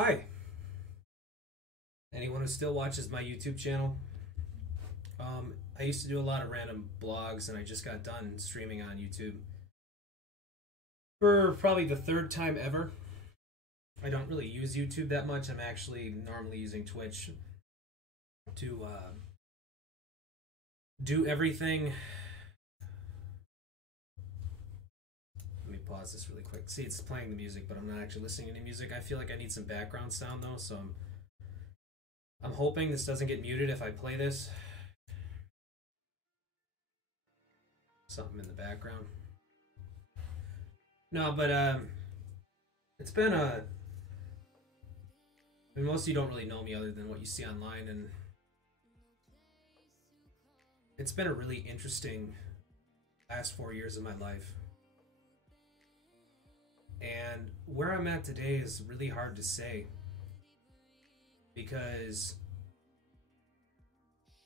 Hi, anyone who still watches my YouTube channel. I used to do a lot of random blogs, and I just got done streaming on YouTube for probably the third time ever. I don't really use YouTube that much. I'm actually normally using Twitch to do everything. Let me pause this really quick. See, it's playing the music, but I'm not actually listening to any music. I feel like I need some background sound though, so I'm hoping this doesn't get muted if I play this. Something in the background. No, but it's been a. I mean, most of you don't really know me other than what you see online, and it's been a really interesting last 4 years of my life. And where I'm at today is really hard to say because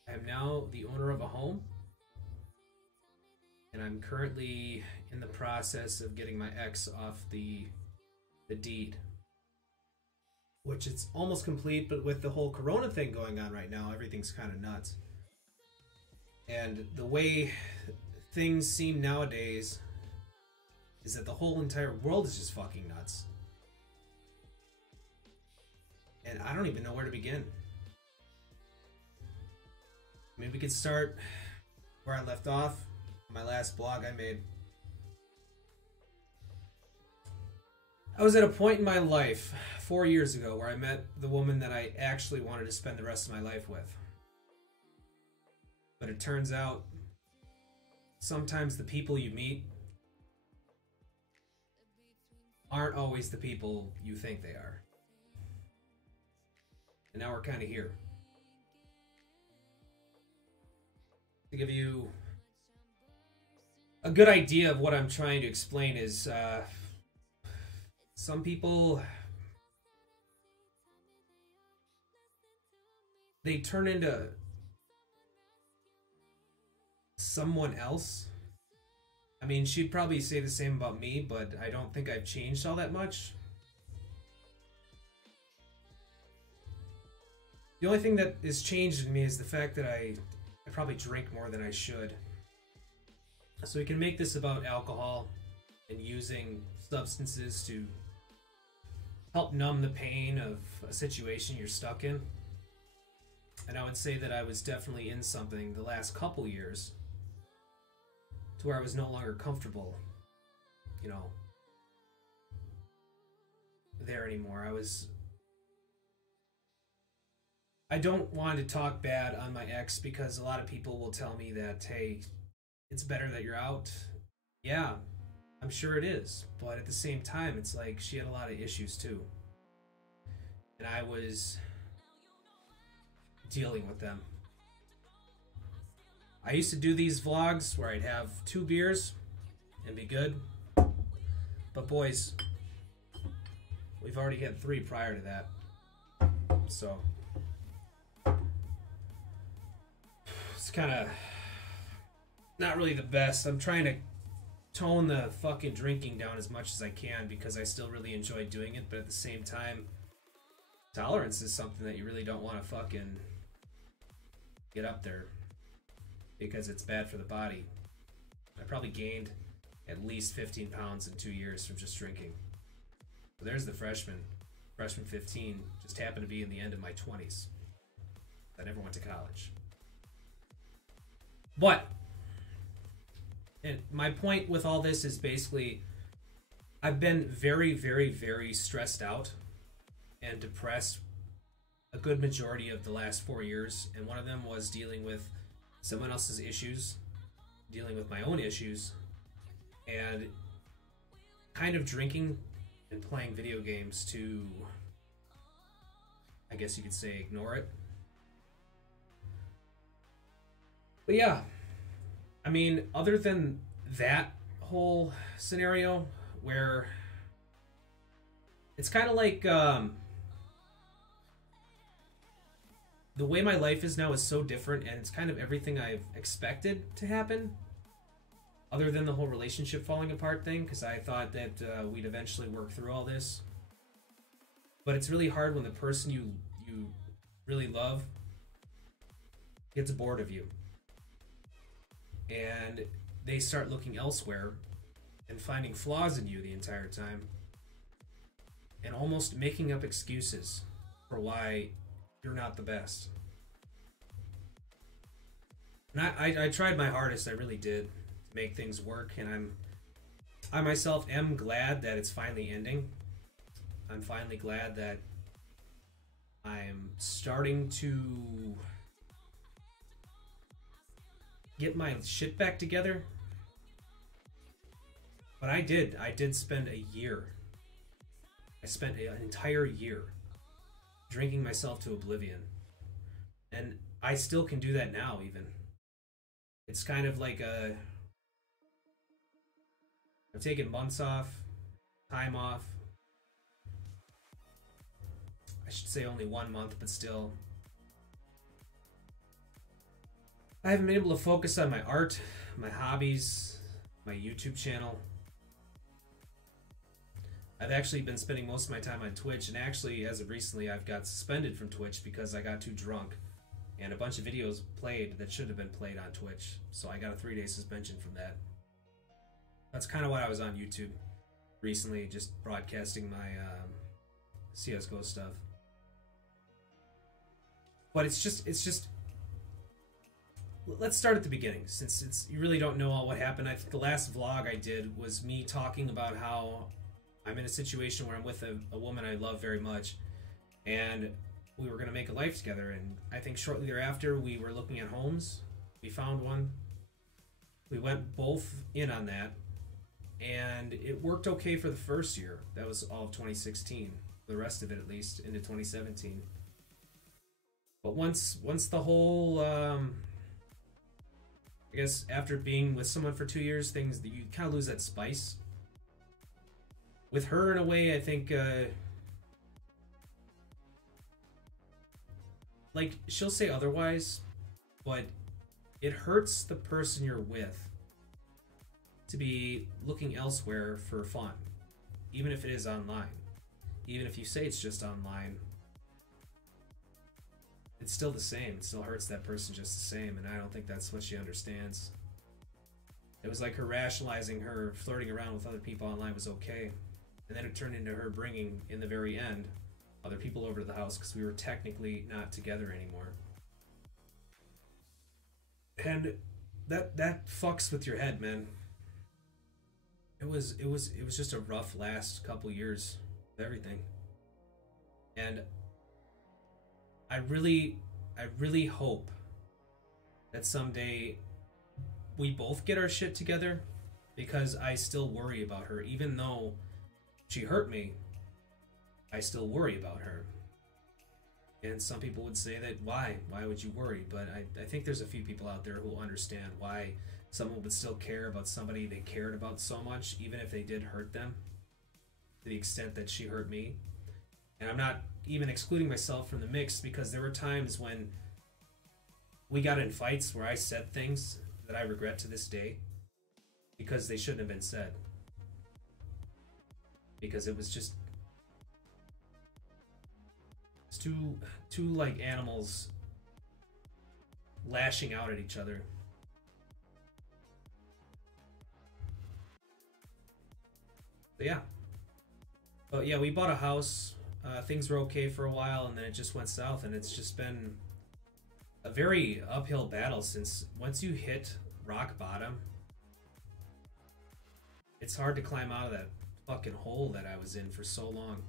I'm now the owner of a home, and I'm currently in the process of getting my ex off the deed, which it's almost complete, but with the whole corona thing going on right now, everything's kind of nuts. And the way things seem nowadays is that the whole entire world is just fucking nuts. And I don't even know where to begin. Maybe we could start where I left off, my last blog I made. I was at a point in my life 4 years ago where I met the woman that I actually wanted to spend the rest of my life with. But it turns out sometimes the people you meet aren't always the people you think they are. And now we're kind of here. To give you a good idea of what I'm trying to explain is some people, they turn into someone else. I mean, she'd probably say the same about me, but I don't think I've changed all that much. The only thing that has changed in me is the fact that I probably drink more than I should. So we can make this about alcohol and using substances to help numb the pain of a situation you're stuck in. And I would say that I was definitely in something the last couple years to where I was no longer comfortable, there anymore. I don't want to talk bad on my ex because a lot of people will tell me that, hey, it's better that you're out. Yeah, I'm sure it is. But at the same time, it's like she had a lot of issues too. And I was dealing with them. I used to do these vlogs where I'd have 2 beers and be good. But boys, we've already had 3 prior to that. So it's kind of not really the best. I'm trying to tone the fucking drinking down as much as I can because I still really enjoy doing it, but at the same time, tolerance is something that you really don't want to fucking get up there because it's bad for the body. I probably gained at least 15 pounds in 2 years from just drinking. So there's the freshman 15, just happened to be in the end of my 20s. I never went to college. But, and my point with all this is basically, I've been very, very, very stressed out and depressed a good majority of the last 4 years, and one of them was dealing with someone else's issues, dealing with my own issues, and kind of drinking and playing video games to, I guess you could say, ignore it. But yeah, I mean, other than that whole scenario where it's kind of like the way my life is now is so different, and it's kind of everything I've expected to happen, other than the whole relationship falling apart thing, because I thought that we'd eventually work through all this. But it's really hard when the person you really love gets bored of you and they start looking elsewhere and finding flaws in you the entire time and almost making up excuses for why you're not the best. And I tried my hardest, I really did, to make things work, and I myself am glad that it's finally ending. I'm finally glad that I'm starting to get my shit back together. But I did spend a year. I spent an entire year drinking myself to oblivion. And I still can do that now, even. It's kind of like I've taken months off, time off. I should say only 1 month, but still. I haven't been able to focus on my art, my hobbies, my YouTube channel. I've actually been spending most of my time on Twitch, and actually, as of recently, I've got suspended from Twitch because I got too drunk. And a bunch of videos played that should have been played on Twitch. So I got a 3-day suspension from that. That's kind of why I was on YouTube recently, just broadcasting my CSGO stuff. But it's just let's start at the beginning, since you really don't know all what happened. I think the last vlog I did was me talking about how I'm in a situation where I'm with a woman I love very much, and we were going to make a life together. And I think shortly thereafter we were looking at homes. We found one. We went both in on that, and it worked okay for the first year. That was all of 2016. The rest of it, at least, into 2017. But once the whole I guess after being with someone for 2 years, things that you kind of lose that spice. With her, in a way, I think like, she'll say otherwise, but it hurts the person you're with to be looking elsewhere for fun, even if it is online. Even if you say it's just online, it's still the same. It still hurts that person just the same, and I don't think that's what she understands. It was like her rationalizing her flirting around with other people online was okay, and then it turned into her bringing, in the very end, other people over to the house because we were technically not together anymore. And that fucks with your head, man. It was just a rough last couple years of everything. And I really hope that someday we both get our shit together, because I still worry about her. Even though she hurt me, I still worry about her. And some people would say that, why would you worry? But I think there's a few people out there who will understand why someone would still care about somebody they cared about so much, even if they did hurt them, to the extent that she hurt me. And I'm not even excluding myself from the mix, because there were times when we got in fights where I said things that I regret to this day because they shouldn't have been said. Because it was just, it's two like animals lashing out at each other. But yeah. But yeah, we bought a house. Things were okay for a while, and then it just went south, and it's just been a very uphill battle since once you hit rock bottom, it's hard to climb out of that fucking hole that I was in for so long.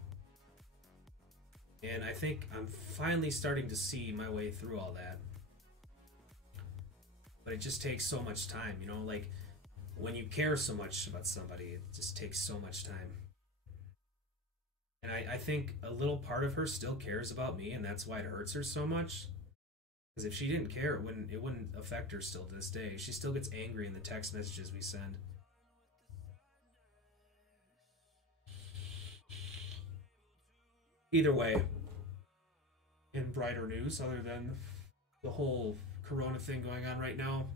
And I think I'm finally starting to see my way through all that. But it just takes so much time, you know, like when you care so much about somebody, it just takes so much time. And I think a little part of her still cares about me, and that's why it hurts her so much. Because if she didn't care, it wouldn't affect her still to this day. She still gets angry in the text messages we send. Either way, in brighter news, other than the whole corona thing going on right now,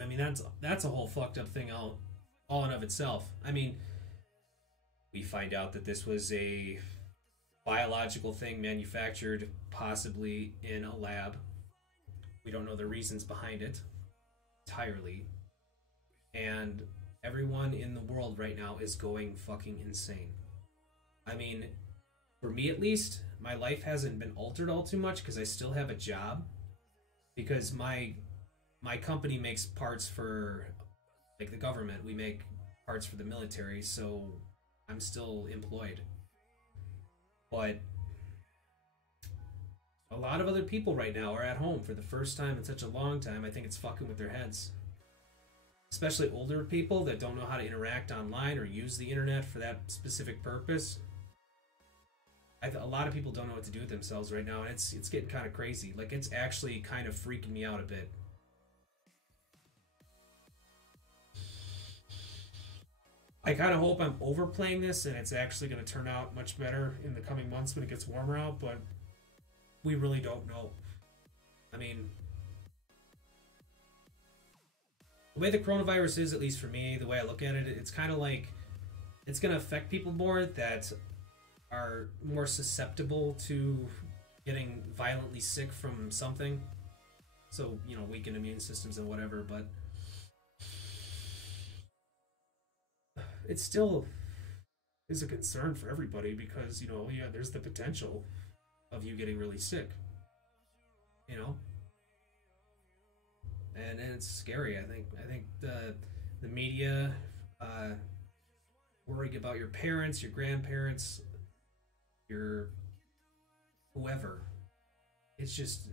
I mean, that's a whole fucked up thing all in of itself. I mean, we find out that this was a biological thing manufactured possibly in a lab. We don't know the reasons behind it entirely. And everyone in the world right now is going fucking insane. I mean, for me at least, my life hasn't been altered all too much because I still have a job. Because my company makes parts for, like, the government. We make parts for the military, so I'm still employed. But a lot of other people right now are at home for the first time in such a long time. I think it's fucking with their heads. Especially older people that don't know how to interact online or use the internet for that specific purpose. A lot of people don't know what to do with themselves right now, and it's getting kind of crazy. Like, it's actually kind of freaking me out a bit. I kind of hope I'm overplaying this and it's actually going to turn out much better in the coming months when it gets warmer out, but we really don't know. I mean, the way the coronavirus is, at least for me, the way I look at it, it's kind of like it's going to affect people more that are more susceptible to getting violently sick from something. So, you know, weakened immune systems and whatever, but it still is a concern for everybody because, you know, yeah, there's the potential of you getting really sick, you know? And it's scary. I think the media worrying about your parents, your grandparents, your whoever. It's just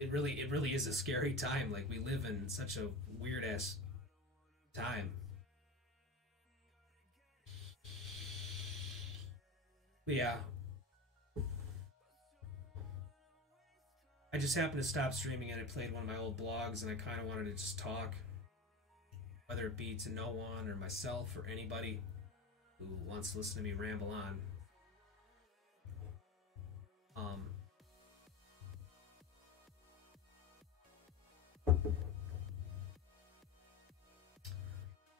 it really is a scary time. Like, we live in such a weird ass time. But yeah, I just happened to stop streaming and I played one of my old blogs, and I kind of wanted to just talk, whether it be to no one or myself or anybody who wants to listen to me ramble on.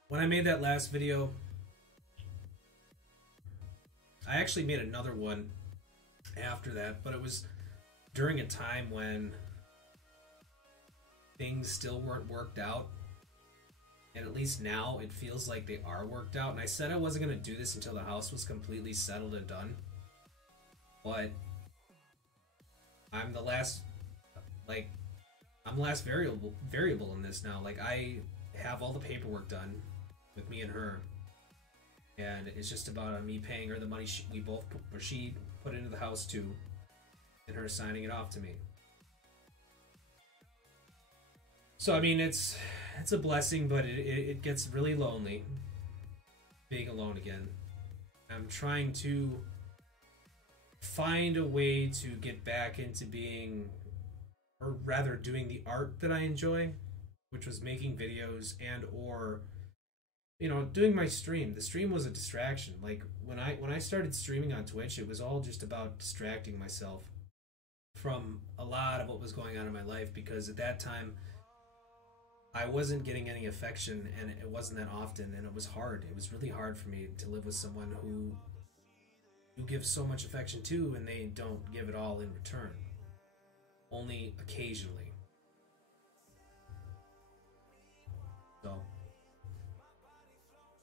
When I made that last video, I actually made another one after that, but it was during a time when things still weren't worked out. And at least now it feels like they are worked out. And I said I wasn't going to do this until the house was completely settled and done. But I'm the last, like, I'm the last variable in this now. Like, I have all the paperwork done with me and her. And it's just about me paying her the money she put into the house too, and her signing it off to me. So I mean, it's a blessing, but it gets really lonely being alone again. I'm trying to find a way to get back into being, or rather doing, the art that I enjoy, which was making videos and or, you know, doing my stream. The stream was a distraction. Like, when I started streaming on Twitch, it was all just about distracting myself from a lot of what was going on in my life, because at that time I wasn't getting any affection, and it wasn't that often, and it was hard. It was really hard for me to live with someone who you give so much affection to and they don't give it all in return. Only occasionally. So,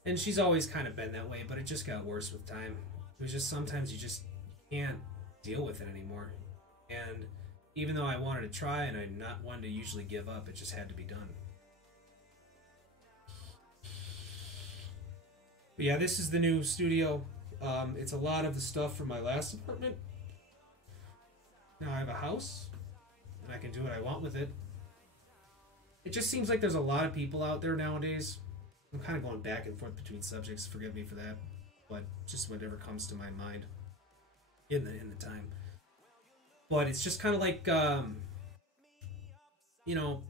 and she's always kind of been that way, but it just got worse with time. It was just sometimes you just can't deal with it anymore. And even though I wanted to try and I'm not one to usually give up, it just had to be done. But yeah, this is the new studio. It's a lot of the stuff from my last apartment. Now I have a house, and I can do what I want with it. It just seems like there's a lot of people out there nowadays. I'm kind of going back and forth between subjects, forgive me for that, but just whatever comes to my mind in the time. But it's just kind of like, you know,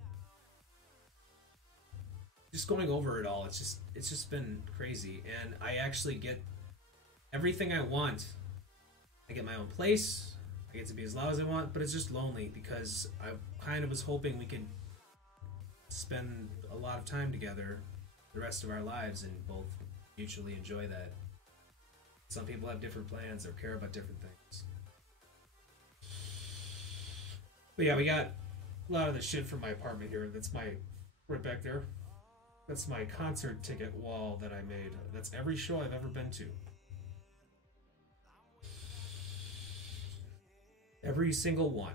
just going over it all. It's just been crazy, and I actually get everything I want. I get my own place. I get to be as loud as I want, but it's just lonely because I kind of was hoping we could spend a lot of time together the rest of our lives and both mutually enjoy that. Some people have different plans or care about different things. But yeah, we got a lot of the shit from my apartment here. That's my, right back there. That's my concert ticket wall that I made. That's every show I've ever been to. Every single one.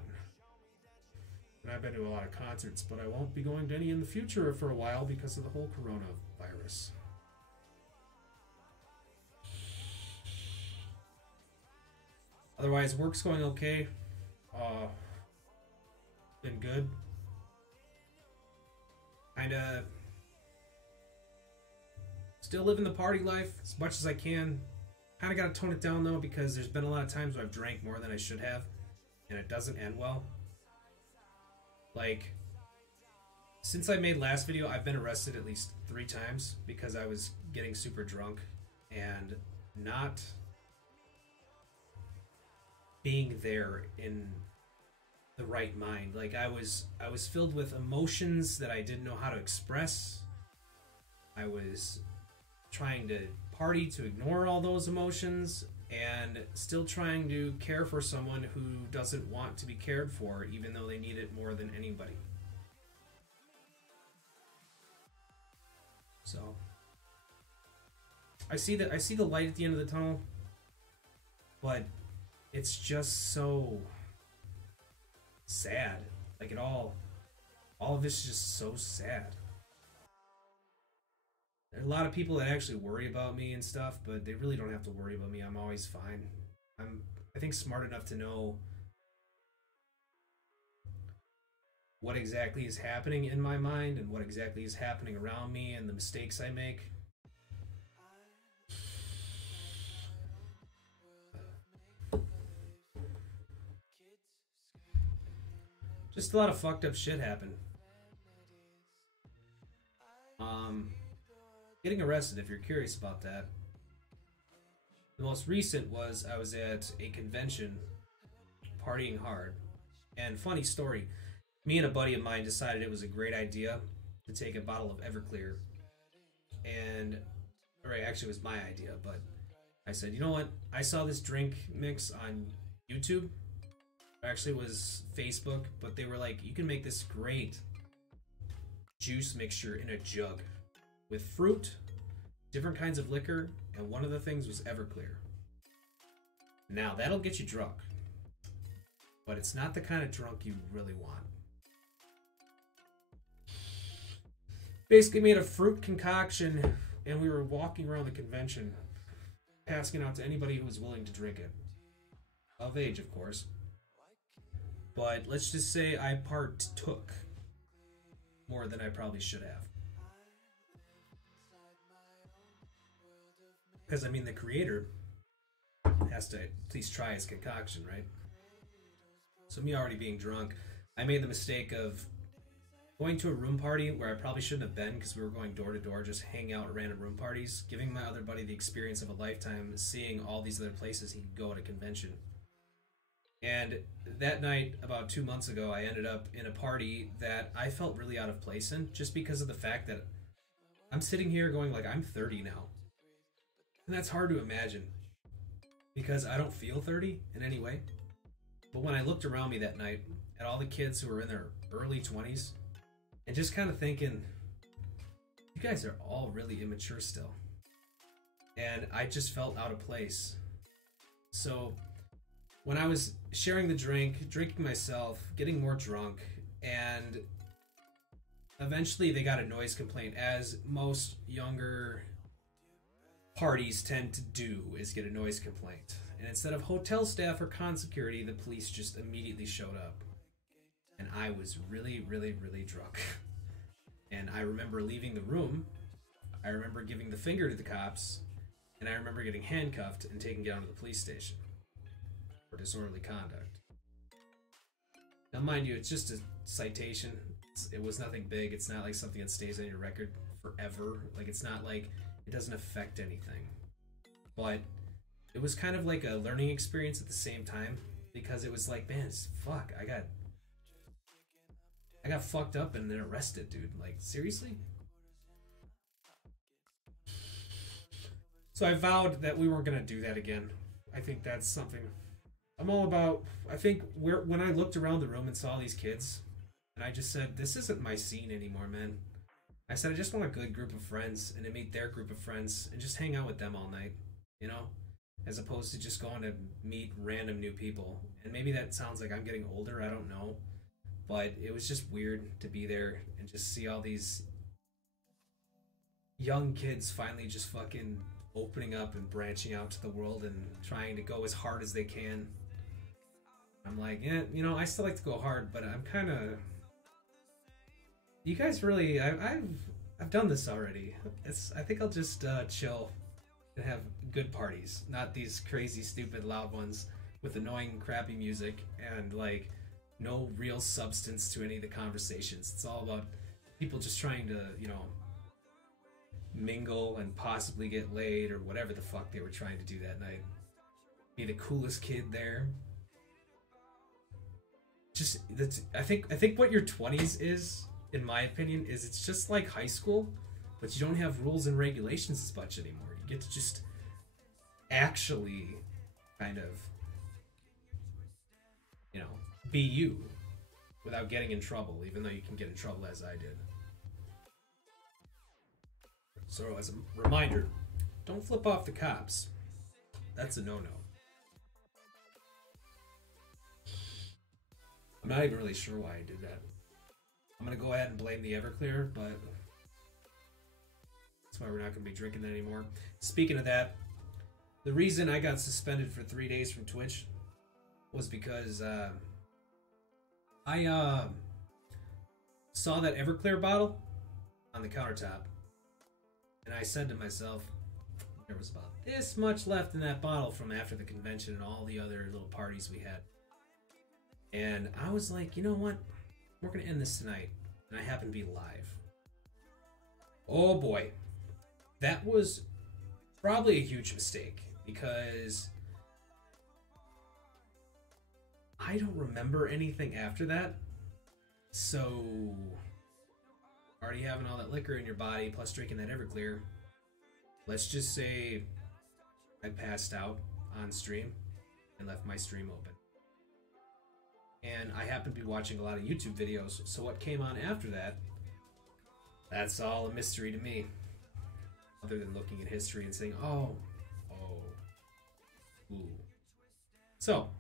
And I've been to a lot of concerts, but I won't be going to any in the future for a while because of the whole coronavirus. Otherwise, work's going okay. Been good. Kinda still living the party life as much as I can. Kinda gotta tone it down though, because there's been a lot of times where I've drank more than I should have, and it doesn't end well. Like, since I made last video, I've been arrested at least 3 times because I was getting super drunk and not being there in the right mind. Like, I was filled with emotions that I didn't know how to express. I was trying to party to ignore all those emotions and still trying to care for someone who doesn't want to be cared for, even though they need it more than anybody. So I see the light at the end of the tunnel, but it's just so sad. Like, all of this is just so sad. There are a lot of people that actually worry about me and stuff, but they really don't have to worry about me. I'm always fine. I think, smart enough to know what exactly is happening in my mind and what exactly is happening around me and the mistakes I make. Just a lot of fucked up shit happened. Getting arrested, if you're curious about that. The most recent was I was at a convention partying hard. And funny story, me and a buddy of mine decided it was a great idea to take a bottle of Everclear. And, actually it was my idea, but I said, you know what? I saw this drink mix on YouTube. Actually, it was Facebook, but they were like, you can make this great juice mixture in a jug with fruit, different kinds of liquor, and one of the things was Everclear. Now, that'll get you drunk, but it's not the kind of drunk you really want. Basically made a fruit concoction, and we were walking around the convention, passing it out to anybody who was willing to drink it. Of age, of course. But let's just say I partook more than I probably should have. Because, I mean, the creator has to at least try his concoction, right? So me already being drunk, I made the mistake of going to a room party where I probably shouldn't have been, because we were going door to door, just hanging out at random room parties, giving my other buddy the experience of a lifetime, seeing all these other places he could go at a convention. And that night, about 2 months ago, I ended up in a party that I felt really out of place in, just because of the fact that I'm sitting here going like, I'm 30 now. And that's hard to imagine, because I don't feel 30 in any way. But when I looked around me that night at all the kids who were in their early 20s, and just kind of thinking, you guys are all really immature still. And I just felt out of place. So when I was sharing the drink, drinking myself, getting more drunk, and eventually they got a noise complaint, as most younger parties tend to do, is get a noise complaint. And instead of hotel staff or con security, the police just immediately showed up. And I was really, really, really drunk. And I remember leaving the room, I remember giving the finger to the cops, and I remember getting handcuffed and taken down to the police station for disorderly conduct. Now, mind you, it's just a citation. It was nothing big. It's not like something that stays on your record forever. Like, it's not like it doesn't affect anything. But it was kind of like a learning experience at the same time, because it was like, man, fuck, I got fucked up and then arrested, dude. Like, seriously? So So I vowed that we weren't gonna do that again. I think that's something I'm all about. I think when I looked around the room and saw these kids, and I just said, "This isn't my scene anymore, man." I said, "I just want a good group of friends and to meet their group of friends and just hang out with them all night, you know, as opposed to just going to meet random new people." And maybe that sounds like I'm getting older. I don't know, but it was just weird to be there and just see all these young kids finally just fucking opening up and branching out to the world and trying to go as hard as they can. I'm like, yeah, you know, I still like to go hard, but I'm kind of. You guys really, I've done this already. I think I'll just chill and have good parties, not these crazy, stupid, loud ones with annoying, crappy music and like no real substance to any of the conversations. It's all about people just trying to, you know, mingle and possibly get laid or whatever the fuck they were trying to do that night. Be the coolest kid there. Just I think what your 20s is, in my opinion, is it's just like high school, but you don't have rules and regulations as much anymore. You get to just actually kind of, you know, be you without getting in trouble, even though you can get in trouble as I did. So as a reminder, don't flip off the cops. That's a no-no. I'm not even really sure why I did that. I'm going to go ahead and blame the Everclear, but that's why we're not going to be drinking that anymore. Speaking of that, the reason I got suspended for 3 days from Twitch was because I saw that Everclear bottle on the countertop, and I said to myself, there was about this much left in that bottle from after the convention and all the other little parties we had. And I was like, you know what? We're going to end this tonight. And I happen to be live. Oh boy. That was probably a huge mistake because I don't remember anything after that. So, already having all that liquor in your body plus drinking that Everclear, let's just say I passed out on stream and left my stream open. And I happened to be watching a lot of YouTube videos, so what came on after that, that's all a mystery to me. Other than looking at history and saying, oh, ooh. So,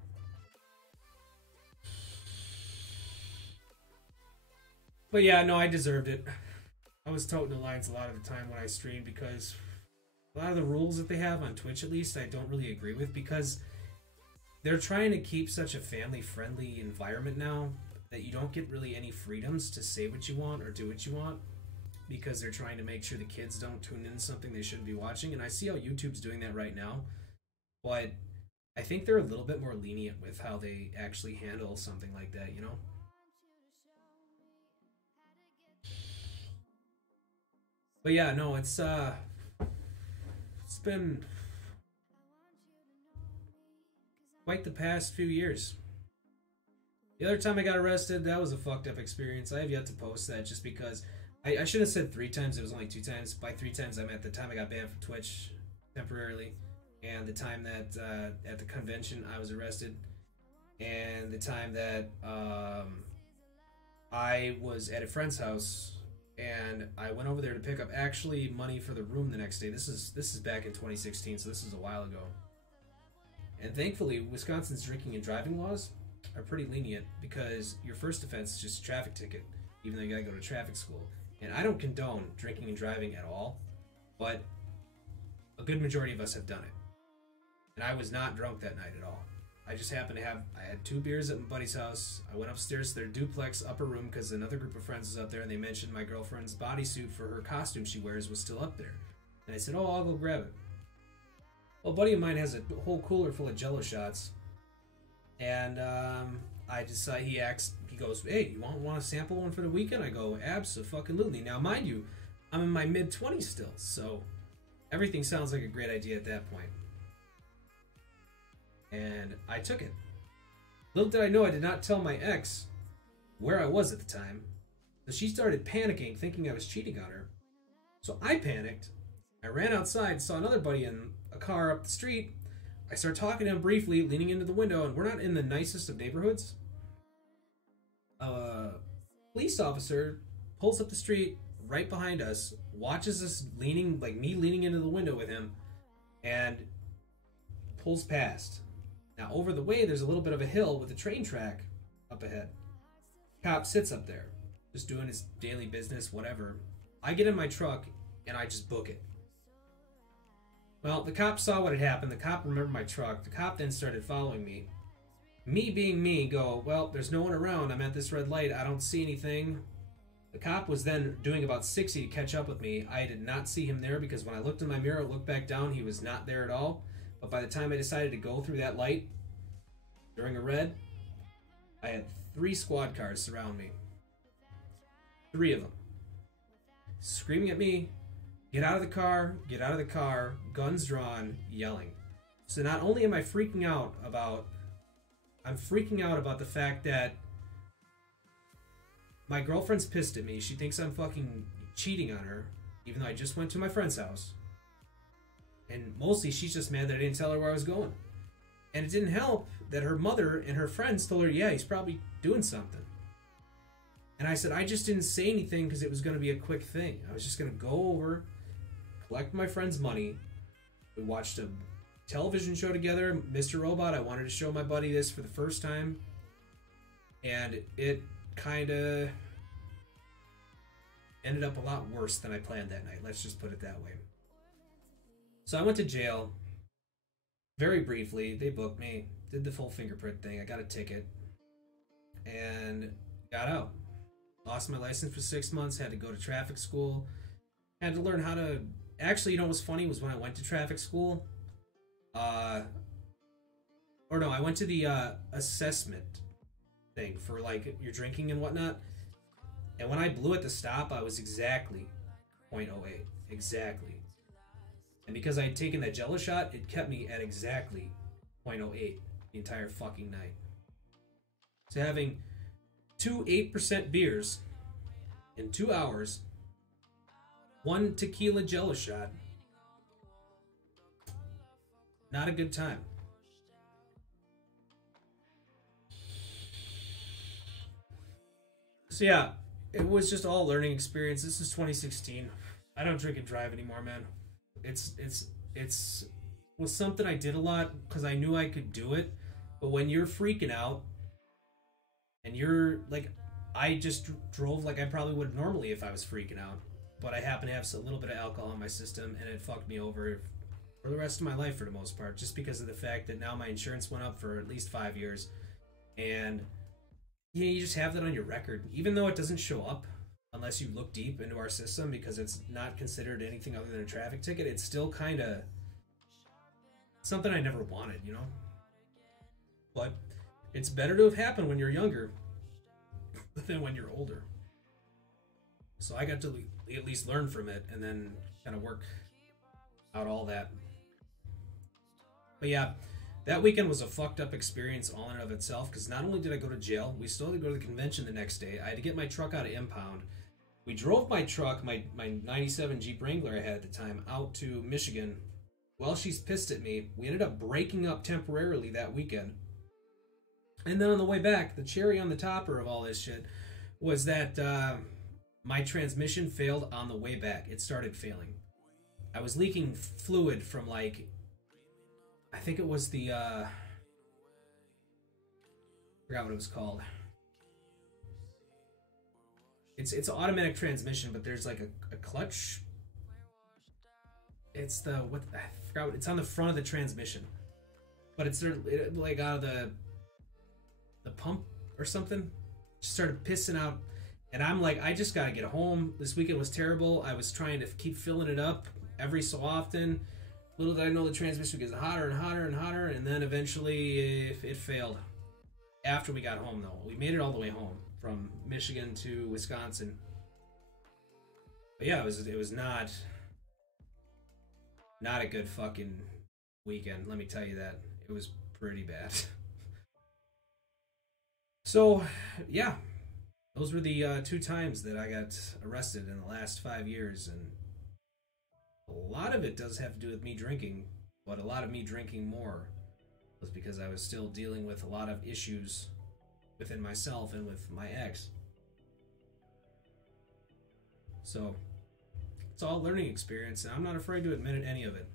but yeah, no, I deserved it. I was toting the lines a lot of the time when I streamed because a lot of the rules that they have on Twitch, at least, I don't really agree with because they're trying to keep such a family-friendly environment now that you don't get really any freedoms to say what you want or do what you want because they're trying to make sure the kids don't tune in to something they shouldn't be watching. And I see how YouTube's doing that right now, but I think they're a little bit more lenient with how they actually handle something like that, you know? But yeah, no, it's been quite the past few years. The other time I got arrested, that was a fucked up experience. I have yet to post that just because I should have said 3 times. It was only 2 times. By 3 times, I meant the time I got banned from Twitch temporarily, and the time that at the convention I was arrested, and the time that I was at a friend's house and I went over there to pick up actually money for the room the next day. This is back in 2016, so this is a while ago. And thankfully, Wisconsin's drinking and driving laws are pretty lenient because your first offense is just a traffic ticket, even though you gotta go to traffic school. And I don't condone drinking and driving at all, but a good majority of us have done it. And I was not drunk that night at all. I just happened to I had 2 beers at my buddy's house. I went upstairs to their duplex upper room because another group of friends was up there and they mentioned my girlfriend's bodysuit for her costume she wears was still up there. And I said, oh, I'll go grab it. Well, a buddy of mine has a whole cooler full of Jello shots, and I decided he goes, "Hey, you want to sample one for the weekend?" I go, "Abso-fucking-lutely." Now, mind you, I'm in my mid-20s still, so everything sounds like a great idea at that point. And I took it. Little did I know I did not tell my ex where I was at the time, so she started panicking, thinking I was cheating on her. So I panicked. I ran outside, saw another buddy in a car up the street. I start talking to him briefly, leaning into the window, and we're not in the nicest of neighborhoods. A police officer pulls up the street right behind us, watches us leaning, like me leaning into the window with him, and pulls past. Now, over the way, there's a little bit of a hill with a train track up ahead. Cop sits up there, just doing his daily business, whatever. I get in my truck, and I just book it. Well, the cop saw what had happened. The cop remembered my truck. The cop then started following me. Me being me, go, well, there's no one around. I'm at this red light. I don't see anything. The cop was then doing about 60 to catch up with me. I did not see him there because when I looked in my mirror, looked back down, he was not there at all. But by the time I decided to go through that light during a red, I had 3 squad cars surround me. 3 of them. Screaming at me, get out of the car, get out of the car, guns drawn, yelling. So not only am I freaking out about, I'm freaking out about the fact that my girlfriend's pissed at me. She thinks I'm fucking cheating on her, even though I just went to my friend's house. And mostly she's just mad that I didn't tell her where I was going. And it didn't help that her mother and her friends told her, yeah, he's probably doing something. And I said, I just didn't say anything because it was going to be a quick thing. I was just going to go over, collect my friend's money. We watched a television show together, Mr. Robot. I wanted to show my buddy this for the first time. And it kind of ended up a lot worse than I planned that night. Let's just put it that way. So I went to jail very briefly. They booked me, did the full fingerprint thing. I got a ticket and got out. Lost my license for 6 months, had to go to traffic school, had to learn how to... Actually, you know what's funny was when I went to traffic school, I went to the assessment thing for like your drinking and whatnot, and when I blew at the stop, I was exactly 0.08. Exactly. And because I had taken that Jello shot, it kept me at exactly 0.08 the entire fucking night. So having 2 8% beers in 2 hours, 1 tequila Jello shot, not a good time. So yeah, it was just all learning experience. This is 2016. I don't drink and drive anymore, man. It's was something I did a lot because I knew I could do it. But when you're freaking out and you're like, I just drove like I probably would normally if I was freaking out. But I happen to have a little bit of alcohol in my system, and it fucked me over for the rest of my life for the most part, just because of the fact that now my insurance went up for at least 5 years. And yeah, you just have that on your record, even though it doesn't show up unless you look deep into our system because it's not considered anything other than a traffic ticket. It's still kind of something I never wanted, you know? But it's better to have happened when you're younger than when you're older. So I got to at least learn from it and then kind of work out all that. But yeah, that weekend was a fucked up experience all in and of itself because not only did I go to jail, we still had to go to the convention the next day. I had to get my truck out of impound. We drove my truck, my 97 Jeep Wrangler I had at the time, out to Michigan. While she's pissed at me, we ended up breaking up temporarily that weekend. And then on the way back, the cherry on the topper of all this shit was that my transmission failed on the way back. It started failing. I was leaking fluid from like, I think it was the, I forgot what it was called. It's an automatic transmission, but there's like a clutch. It's the, what, I forgot what, it's on the front of the transmission. But it's like out of the pump or something. Just started pissing out. And I'm like, I just gotta get home. This weekend was terrible. I was trying to keep filling it up every so often. Little did I know the transmission gets hotter and hotter and hotter, and then eventually it failed. After we got home, though. We made it all the way home from Michigan to Wisconsin. But yeah, it was not a good fucking weekend, let me tell you that. It was pretty bad. So, yeah. Those were the 2 times that I got arrested in the last 5 years, and A lot of it does have to do with me drinking, but a lot of me drinking more was because I was still dealing with a lot of issues within myself and with my ex. So, it's all learning experience, and I'm not afraid to admit any of it.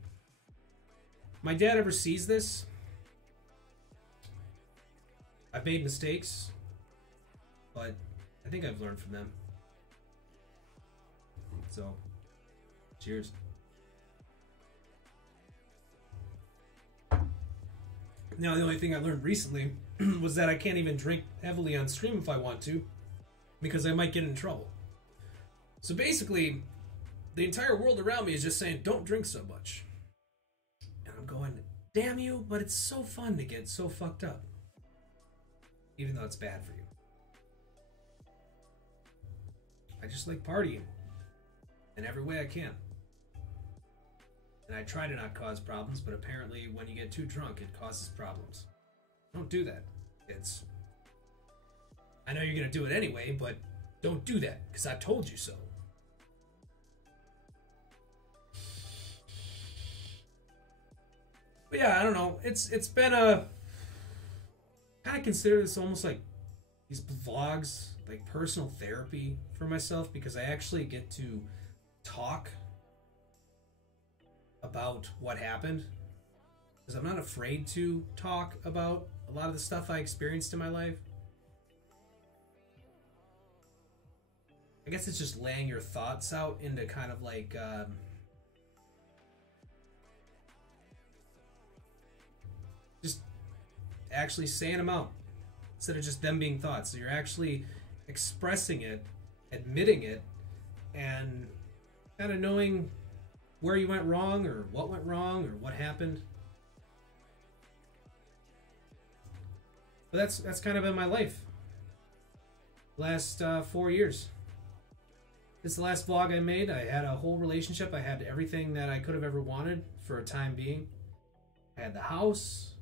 My dad ever sees this, I've made mistakes, but I think I've learned from them. So, cheers. Now, the only thing I learned recently was that I can't even drink heavily on stream if I want to, because I might get in trouble. So basically, the entire world around me is just saying, don't drink so much. And I'm going, damn you, but it's so fun to get so fucked up. Even though it's bad for you. I just like partying. In every way I can. And I try to not cause problems, but apparently when you get too drunk, it causes problems. Don't do that. I know you're gonna do it anyway, but don't do that, because I told you so. But yeah, I don't know. It's been a... kind of consider this almost like these vlogs, like personal therapy for myself, because I actually get to talk about what happened. Because I'm not afraid to talk about a lot of the stuff I experienced in my life. I guess it's just laying your thoughts out into kind of like... just actually saying them out instead of just them being thoughts. So you're actually expressing it, admitting it, and kind of knowing where you went wrong or what happened. But that's kind of been my life last 4 years. This is the last vlog I made. I had a whole relationship. I had everything that I could have ever wanted for a time being. I had the house.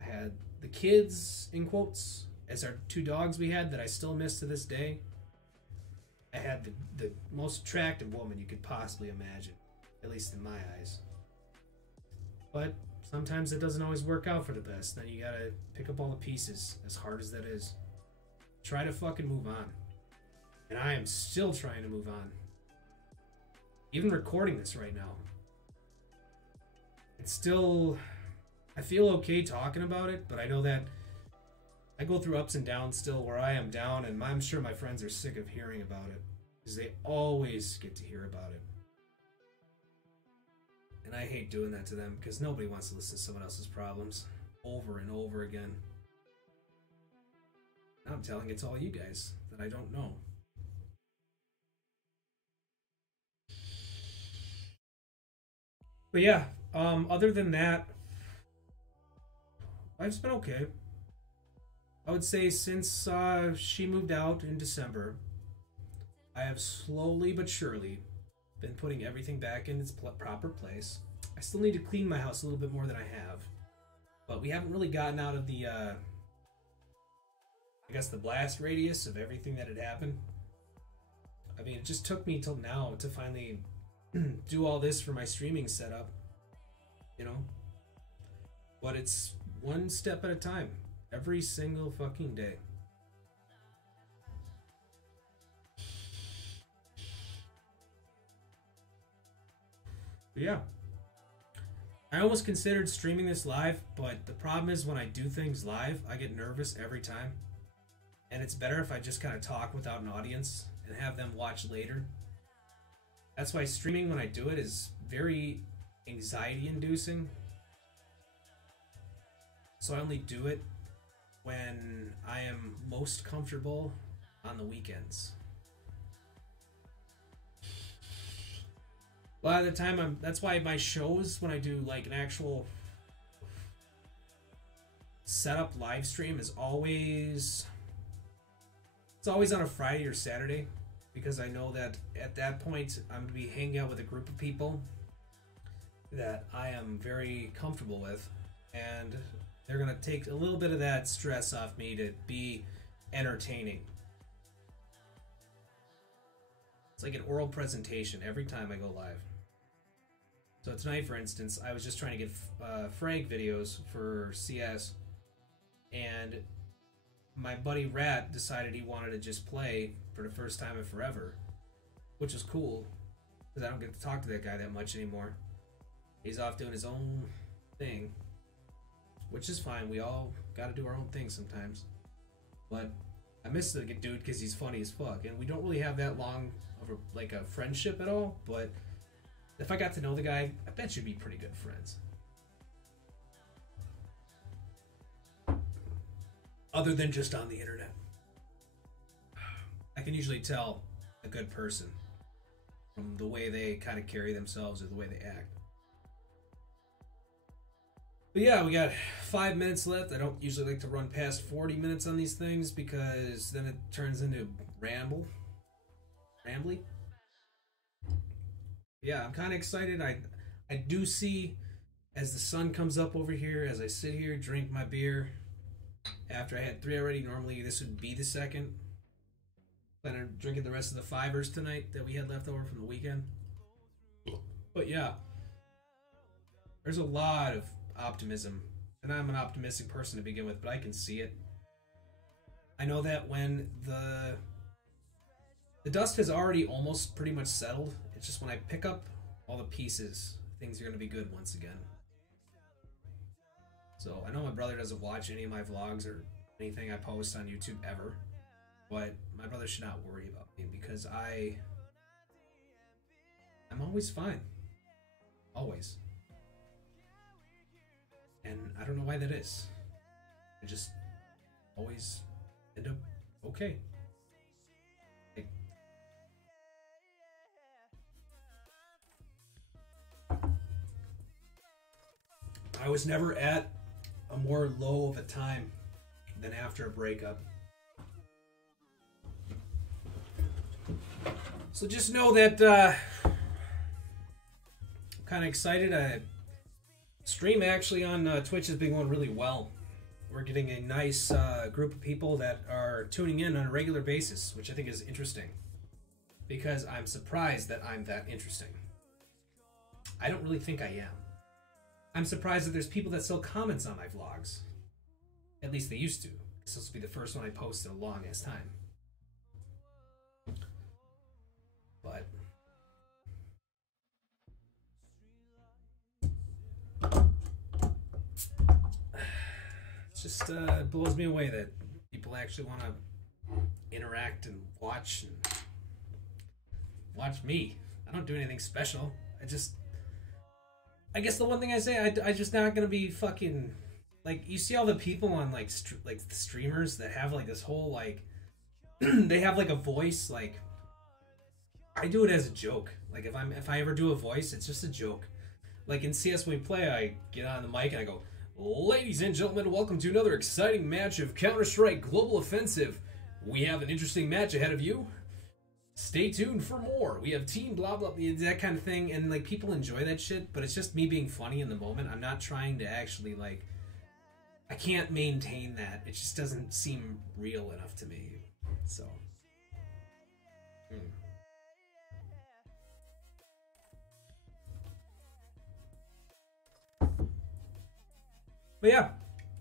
I had the kids, in quotes, as our 2 dogs we had that I still miss to this day. I had the most attractive woman you could possibly imagine, at least in my eyes. But sometimes it doesn't always work out for the best. Then you gotta pick up all the pieces, as hard as that is. Try to fucking move on. And I am still trying to move on. Even recording this right now. It's still... I feel okay talking about it, but I know that I go through ups and downs still where I am down, and I'm sure my friends are sick of hearing about it. Because they always get to hear about it. And I hate doing that to them, because nobody wants to listen to someone else's problems over and over again. Now I'm telling it's all you guys that I don't know. But yeah, other than that, life's been okay. I would say since she moved out in December, I have slowly but surely been putting everything back in its proper place. I still need to clean my house a little bit more than I have. But we haven't really gotten out of the, I guess the blast radius of everything that had happened. I mean, it just took me till now to finally do all this for my streaming setup. You know? But it's one step at a time. Every single fucking day. But yeah. I almost considered streaming this live, but the problem is when I do things live, I get nervous every time. And it's better if I just kind of talk without an audience and have them watch later. That's why streaming, when I do it, is very anxiety-inducing. So I only do it when I am most comfortable on the weekends. A lot of the time, that's why my shows, when I do like an actual setup live stream, is always... It's always on a Friday or Saturday, because I know that at that point I'm going to be hanging out with a group of people that I am very comfortable with, and they're going to take a little bit of that stress off me to be entertaining. It's like an oral presentation every time I go live. So tonight, for instance, I was just trying to get Frank videos for CS, and my buddy Rat decided he wanted to just play for the first time in forever, which was cool, because I don't get to talk to that guy that much anymore. He's off doing his own thing, which is fine. We all got to do our own thing sometimes. But I miss the dude because he's funny as fuck, and we don't really have that long of a friendship at all. But if I got to know the guy, I bet you'd be pretty good friends. Other than just on the internet, I can usually tell a good person from the way they kind of carry themselves or the way they act. But yeah, we got 5 minutes left. I don't usually like to run past 40 minutes on these things because then it turns into rambly. Yeah, I'm kind of excited. I do see as the sun comes up over here, as I sit here, drink my beer. After I had 3 already, normally this would be the second. Plan on drinking the rest of the 5ers tonight that we had left over from the weekend. But yeah, there's a lot of optimism, and I'm an optimistic person to begin with, but I can see it. I know that when the dust has already almost pretty much settled, it's just when I pick up all the pieces, things are going to be good once again. So I know my brother doesn't watch any of my vlogs or anything I post on YouTube ever, but my brother should not worry about me because I'm always fine. Always. And I don't know why that is. I just always end up okay. Like, I was never at a more low of a time than after a breakup. So just know that I'm kind of excited. Stream actually on Twitch has been going really well. We're getting a nice group of people that are tuning in on a regular basis, which I think is interesting. Because I'm surprised that I'm that interesting. I don't really think I am. I'm surprised that there's people that still comments on my vlogs. At least they used to. This will be the first one I posted in a long ass time. But it just blows me away that people actually want to interact and watch me. I don't do anything special. I guess the one thing I say, I just not gonna be fucking like, you see all the people on like the streamers that have like this whole like they have like a voice. Like, I do it as a joke. Like if I ever do a voice, it's just a joke. Like in CS when we play, I get on the mic and I go, "Ladies and gentlemen, welcome to another exciting match of Counter-Strike Global Offensive. We have an interesting match ahead of you. Stay tuned for more. We have team blah blah," that kind of thing. And like, people enjoy that shit, but it's just me being funny in the moment. I'm not trying to actually like, I can't maintain that. It just doesn't seem real enough to me. So But yeah,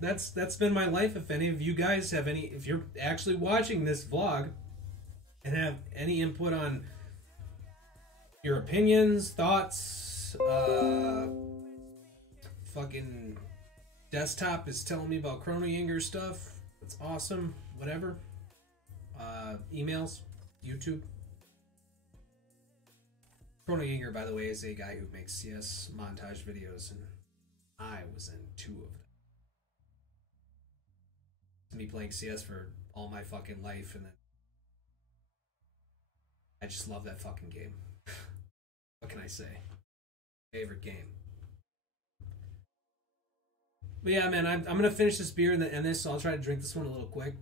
that's been my life. If any of you guys have any, if you're actually watching this vlog and have any input on your opinions, thoughts, fucking desktop is telling me about Chrono Yinger stuff, it's awesome, whatever, emails, YouTube. Chrono Yinger, by the way, is a guy who makes CS montage videos, and I was in 2 of them. Me playing CS for all my fucking life, and then I just love that fucking game. What can I say? Favorite game. But yeah, man, I'm gonna finish this beer and end this, so I'll try to drink this one a little quick.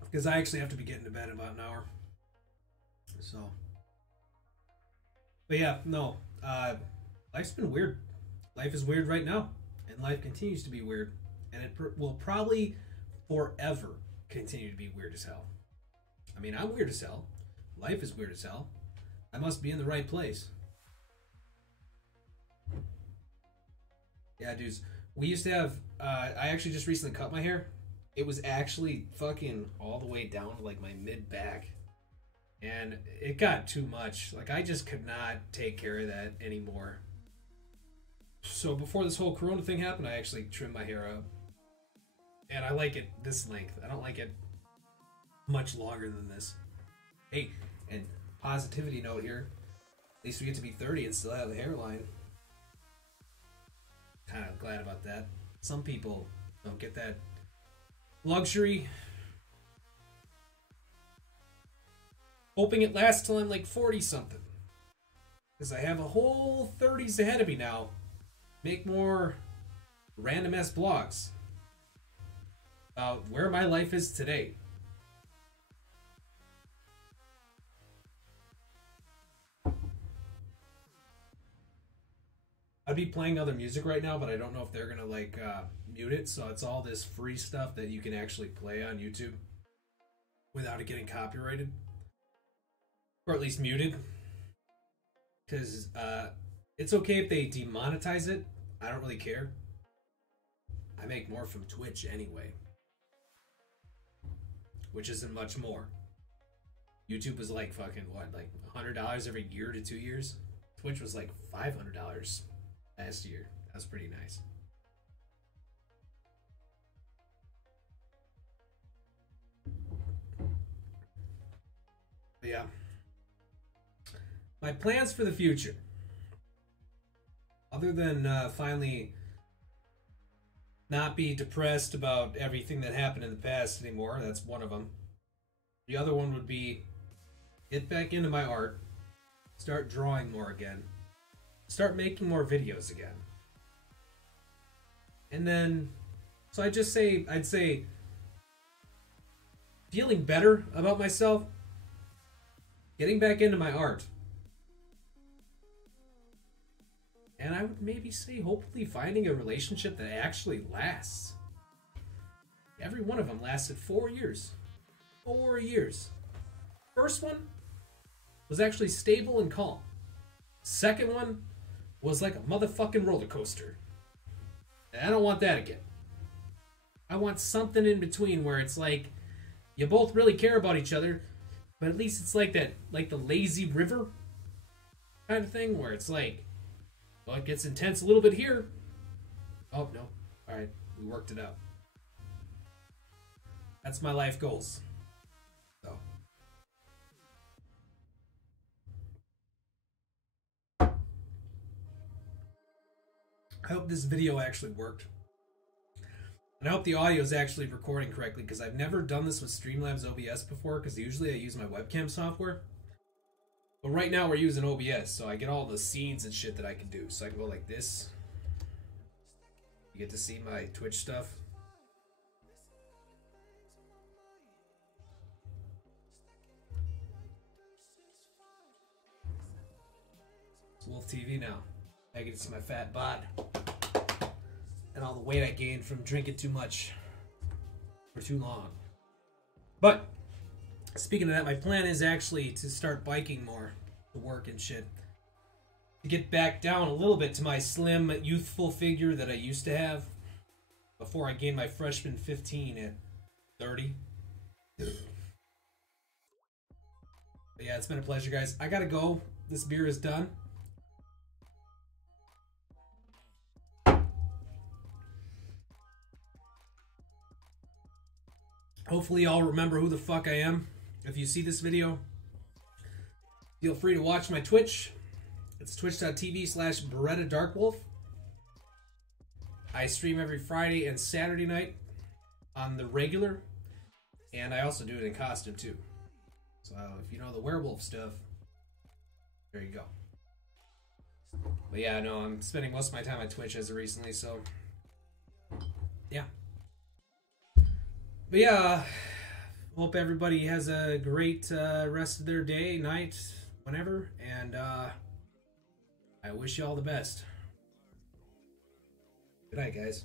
Because I actually have to be getting to bed in about an hour. So. But yeah, no. Life's been weird. Life is weird right now, and life continues to be weird, and it will probably forever continue to be weird as hell. I mean, I'm weird as hell, Life is weird as hell. I must be in the right place. Yeah, dudes. We used to have, I actually just recently cut my hair. It was actually fucking all the way down to like my mid back. And it got too much. Like, I just could not take care of that anymore. So before this whole corona thing happened, I actually trimmed my hair up. And I like it this length. I don't like it much longer than this. Hey, and positivity note here. At least we get to be 30 and still have a hairline. Kind of glad about that. Some people don't get that luxury. Hoping it lasts till I'm like 40 something. Because I have a whole 30s ahead of me now. Make more random ass blogs about where my life is today. I'd be playing other music right now, but I don't know if they're gonna like mute it. So it's all this free stuff that you can actually play on YouTube without it getting copyrighted, or at least muted. Because it's okay if they demonetize it. I don't really care. I make more from Twitch anyway, which isn't much more. YouTube was like fucking what, like $100 every year to 2 years. Twitch was like $500 last year. That was pretty nice. But yeah, my plans for the future, other than finally not be depressed about everything that happened in the past anymore. That's one of them. The other one would be get back into my art, start drawing more again, start making more videos again. And then, so I'd say feeling better about myself, getting back into my art. And I would maybe say, hopefully, finding a relationship that actually lasts. Every one of them lasted 4 years. 4 years. First one was actually stable and calm. Second one was like a motherfucking roller coaster. And I don't want that again. I want something in between where it's like you both really care about each other, but at least it's like that, like the lazy river kind of thing where it's like, well, it gets intense a little bit here. Oh, no. All right. We worked it out. That's my life goals. So. I hope this video actually worked. And I hope the audio is actually recording correctly, because I've never done this with Streamlabs OBS before, because usually I use my webcam software. But right now we're using OBS, so I get all the scenes and shit that I can do. So I can go like this. You get to see my Twitch stuff. It's Wolf TV now. I get to see my fat bod. And all the weight I gained from drinking too much for too long. But speaking of that, my plan is actually to start biking more to work and shit. To get back down a little bit to my slim, youthful figure that I used to have before I gained my freshman 15 at 30. But yeah, it's been a pleasure, guys. I gotta go. This beer is done. Hopefully y'all remember who the fuck I am. If you see this video, feel free to watch my Twitch. It's twitch.tv/BerettaDarkWolf. I stream every Friday and Saturday night on the regular. And I also do it in costume too. So if you know the werewolf stuff, there you go. But yeah, no, I'm spending most of my time on Twitch as of recently, so yeah. But yeah, hope everybody has a great rest of their day, night, whenever, and I wish you all the best. Good night, guys.